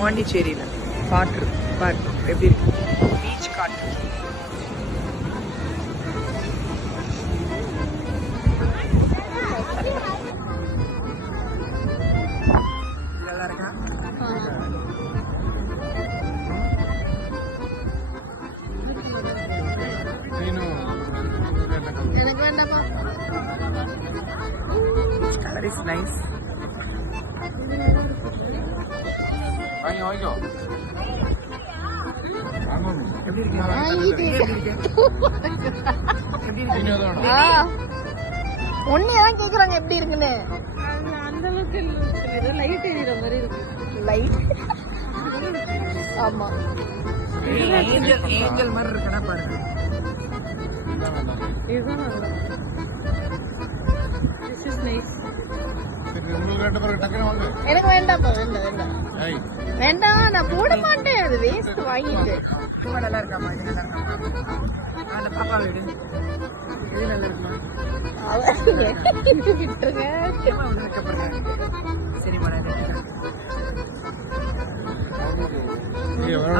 பாண்டிச்சேரியில காற்று பாரு எப்படி இருக்கு, பீச் காற்று. நல்லா இருக்கா? எனக்கு வேண்டாமா? Color is nice. எப்படி இருக்கு? எப்படி இருக்கு? ஒன்னேதான் கேக்குறாங்க எப்படி இருக்குன்னு. அந்த அளவுக்கு லைட் எரியுற மாதிரி இருக்கு. லைட் ஆமா, ஏஞ்சல் மாதிரி இருக்குன்னா பாருங்க. இதுதான் நல்லா. This is nice. எனக்கு வேண்டாம்ப்பா, வேண்டாம் வேண்டாம் வேண்டாம், நான் போட மாட்டேன், அது வேஸ்ட் வாங்கிட்டு. ரொம்ப நல்லா இருக்காமா? இது நல்லா இருக்காமா? அந்த பாப்பா வீடு இது நல்லா இருக்குமா? விட்டுருங்க. சரிம்மா,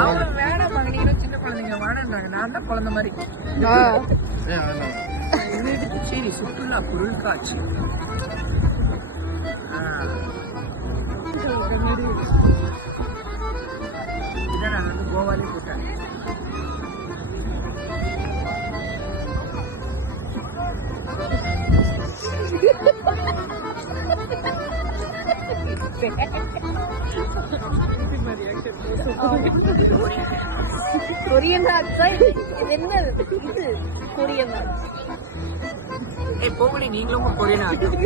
அவங்க வேணாம் மகனீங்க, சின்ன குழந்தைங்க வேணான்றாங்க. நான் தான் குழந்தை மாதிரி. சரி, சுற்றுலா பொருள் காட்சி. இதான் நான் வந்து கோவாலே போட்டேன். கொரியன் ஆட்ஸா? என்ன இது கொரியன் ஆட்ஸ்? போகலி, நீங்களும் கொரியன் ஆட்ஸ்.